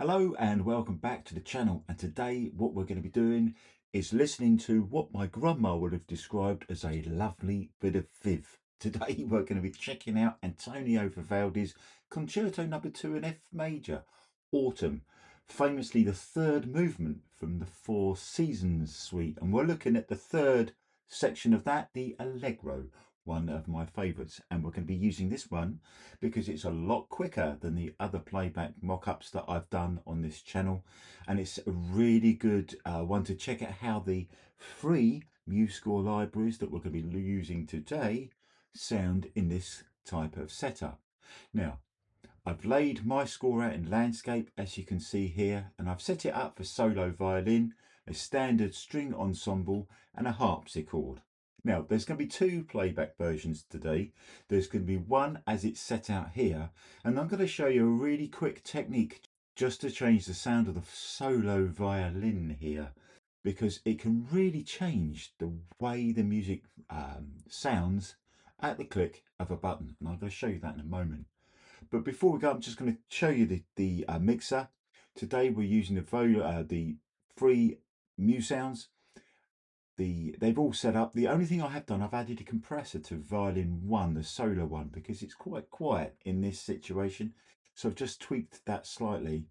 Hello and welcome back to the channel, and today what we're going to be doing is listening to what my grandma would have described as a lovely bit of Viv. Today we're going to be checking out Antonio Vivaldi's Concerto No. 2 in F major, Autumn, famously the third movement from the Four Seasons suite, and we're looking at the third section of that, the Allegro, one of my favourites, and we're going to be using this one because it's a lot quicker than the other playback mock-ups that I've done on this channel, and it's a really good one to check out how the free MuseScore libraries that we're going to be using today sound in this type of setup. Now, I've laid my score out in landscape, as you can see here, and I've set it up for solo violin, a standard string ensemble and a harpsichord. Now, there's going to be two playback versions today. There's going to be one as it's set out here, and I'm going to show you a really quick technique just to change the sound of the solo violin here, because it can really change the way the music sounds at the click of a button, and I'm going to show you that in a moment. But before we go, I'm just going to show you the mixer. Today we're using the free Muse sounds. They've all set up. The only thing I have done, I've added a compressor to violin 1, the solo one, because it's quite quiet in this situation. So I've just tweaked that slightly.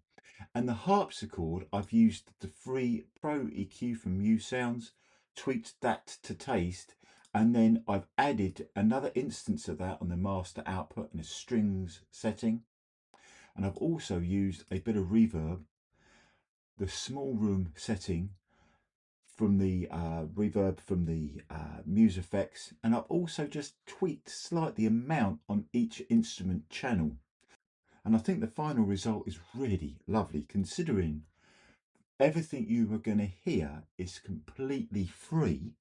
And the harpsichord, I've used the free Pro EQ from Muse Sounds, tweaked that to taste, and then I've added another instance of that on the master output in a strings setting. And I've also used a bit of reverb, the small room setting from the reverb from the Muse effects, and I've also just tweaked slightly the amount on each instrument channel. And I think the final result is really lovely, considering everything you are going to hear is completely free.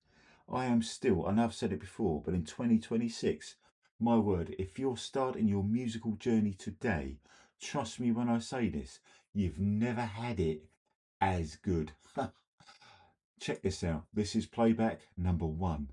I am still, and I've said it before, but in 2026, my word, if you're starting your musical journey today, trust me when I say this, you've never had it as good. Check this out. This is playback number 1.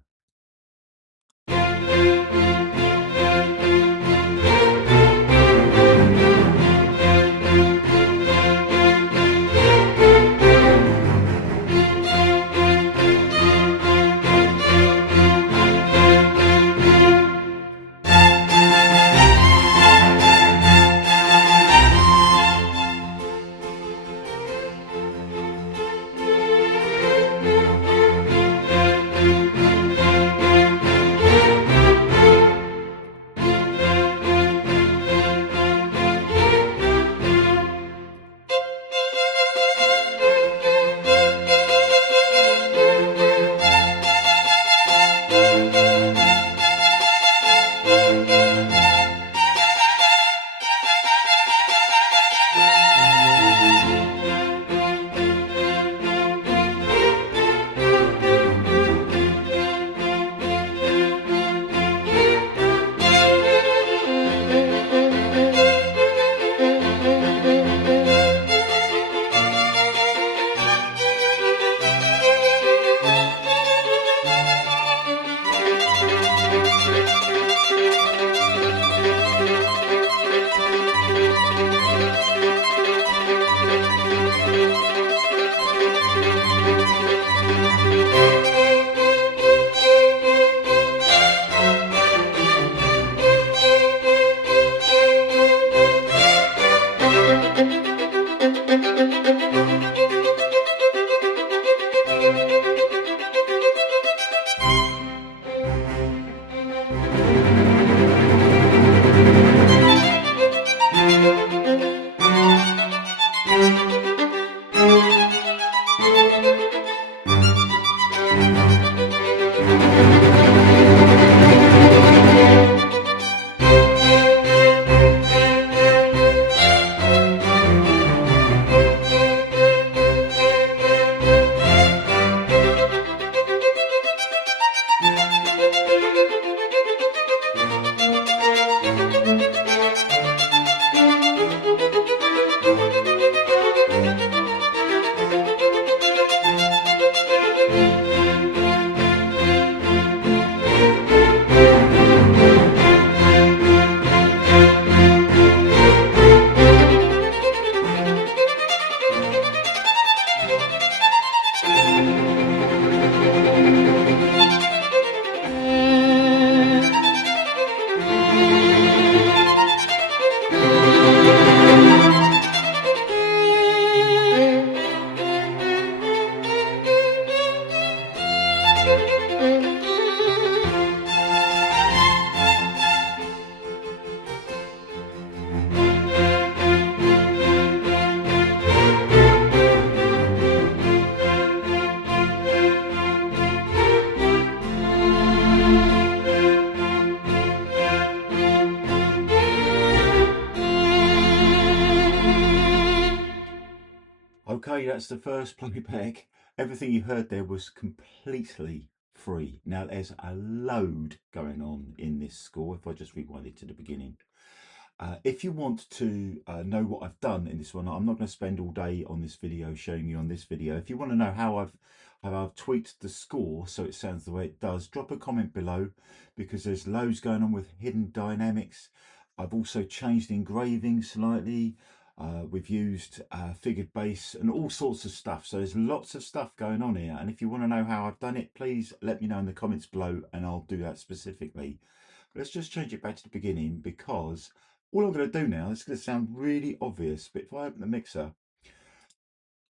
Okay, that's the first playback. Everything you heard there was completely free. Now there's a load going on in this score. If I just rewind it to the beginning. If you want to know what I've done in this one, I'm not going to spend all day on this video showing you on this video. If you want to know how I've tweaked the score so it sounds the way it does, drop a comment below, because there's loads going on with hidden dynamics. I've also changed the engraving slightly. We've used figured bass and all sorts of stuff. So there's lots of stuff going on here. And if you want to know how I've done it, please let me know in the comments below and I'll do that specifically. Let's just change it back to the beginning, because all I'm going to do now, it's going to sound really obvious, but if I open the mixer,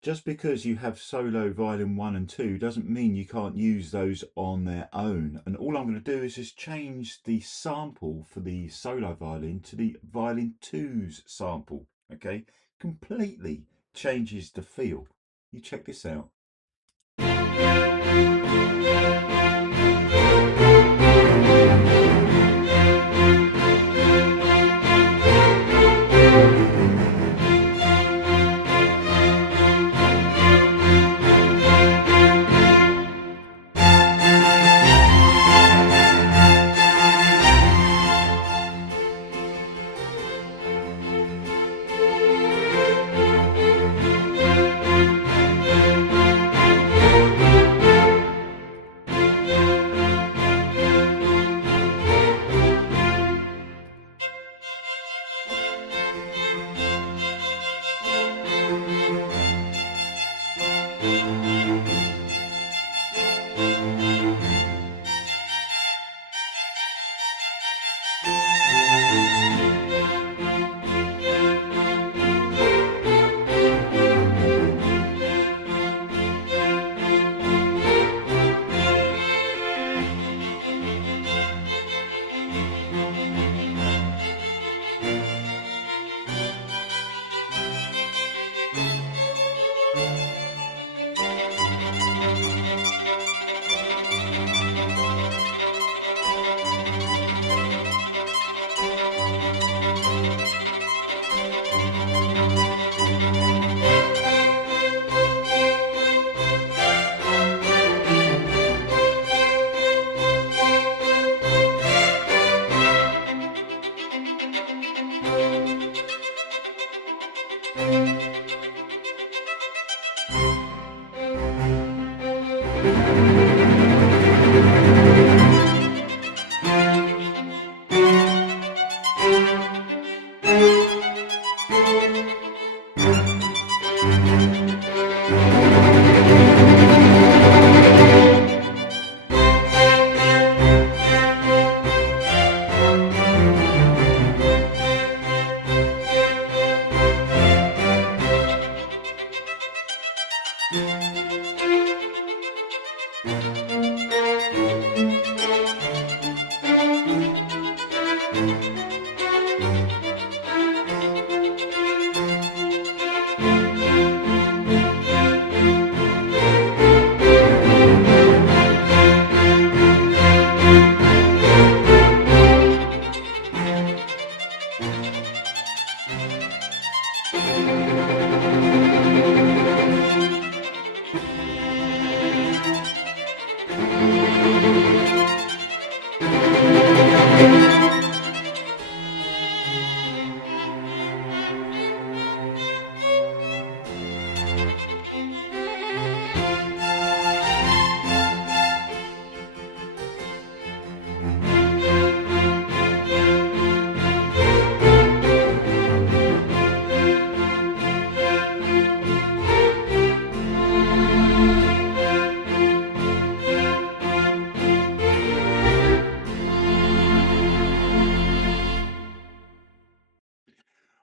just because you have solo violin 1 and 2 doesn't mean you can't use those on their own. And all I'm going to do is just change the sample for the solo violin to the violin 2's sample. Okay, completely changes the feel. You check this out.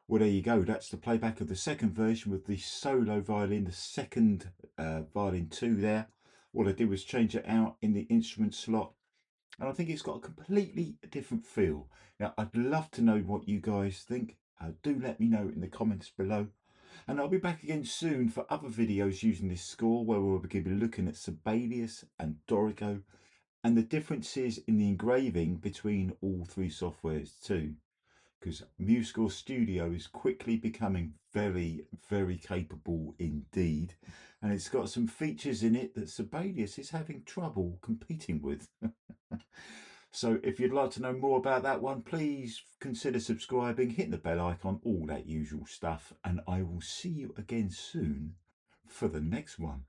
Well, there you go. That's the playback of the second version with the solo violin, the second violin 2 there. All I did was change it out in the instrument slot, and I think it's got a completely different feel. Now, I'd love to know what you guys think. Do let me know in the comments below. And I'll be back again soon for other videos using this score, where we'll be looking at Sibelius and Dorico and the differences in the engraving between all three softwares too. because MuseScore Studio is quickly becoming very, very capable indeed. And it's got some features in it that Sibelius is having trouble competing with. So if you'd like to know more about that one, please consider subscribing, hit the bell icon, all that usual stuff. And I will see you again soon for the next one.